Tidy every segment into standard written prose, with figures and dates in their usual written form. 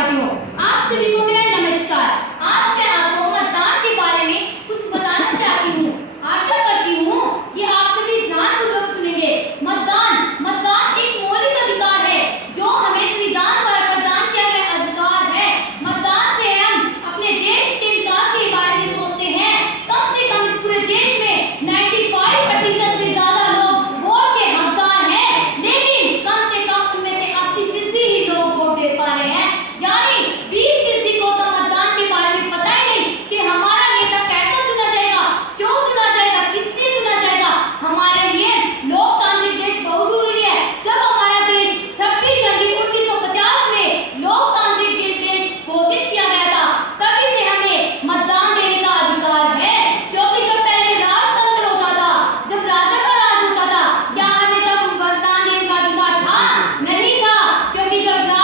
पार्टियों, आप सभी को मेरा नमस्कार। आज मैं आपको मतदान के बारे में कुछ बताना चाहती हूँ। आशा करती हूँ कि आप सभी ध्यानपूर्वक सुनेंगे। मतदान एक मौलिक अधिकार है जो हमें संविधान द्वारा प्रदान किया गया अधिकार है। मतदान से हम अपने देश के विकास के बारे में सोचते हैं। कम से कम इस पूरे देश में 95% से ज्यादा लोग वोट के हकदार हैं, लेकिन कम से कम उनमें से 80% ही लोग वोट दे पा रहे हैं। यानी 20% को तो मतदान के बारे में पता ही नहीं कि हमारा नेता कैसे चुना जाएगा, क्यों चुना जाएगा, किससे चुना जाएगा। हमारे लिए लोकतांत्रिक देश बहुत जरूरी है। जब हमारा देश 26 जनवरी 1950 में लोकतांत्रिक देश घोषित किया गया था, तभी से हमें मतदान देने का अधिकार है। क्योंकि जब पहले राजतंत्र होता था, जब राजा का राज होता था, क्या हमें तब मतदान देने का अधिकार था? नहीं था। क्योंकि जब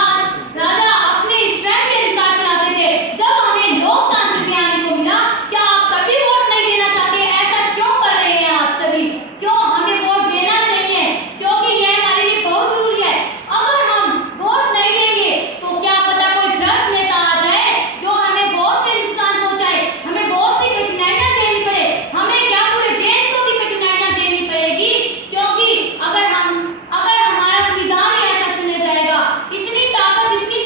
राजा अपने स्वयं के अधिकार चलाते थे, जब हमें लोकतंत्र में आने को मिला, क्या आप कभी वोट नहीं देना चाहते? ऐसा क्यों कर रहे हैं आप सभी? क्यों हमें वोट देना चाहिए? क्योंकि यह हमारे लिए बहुत जरूरी है। अगर हम वोट नहीं देंगे तो क्या पता कोई भ्रष्ट नेता आ जाए जो हमें बहुत से नुकसान पहुंचाए, हमें बहुत सी कठिनाइयां झेलनी पड़े। हमें क्या पूरे देश को भी कठिनाइयां झेलनी पड़ेगी? क्योंकि अगर हमारा संविधान ही ऐसा चुना जाएगा, जितनी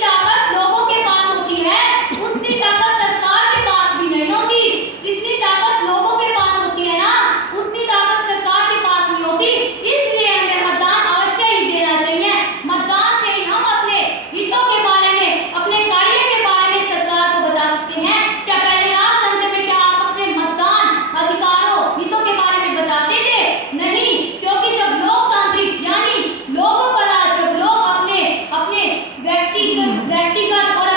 ताकत लोगों के पास होती है, उतनी ताकत सरकार के पास भी नहीं होगी। जितनी ताकत लोगों के पास होती है ना, उतनी ताकत सरकार के पास नहीं होगी। इसलिए हमें मतदान अवश्य ही देना चाहिए। मतदान से ही हम अपने हितों के बारे में, अपने कार्य के बारे में सरकार को बता सकते हैं। क्या पहले राजतंत्र में क्या आप अपने मतदान अधिकारों, हितों के बारे में बताते थे? नहीं। क्योंकि जब लोकतांत्रिक यानी लोगों का राज, जब लोग अपने व्यक्तिगत और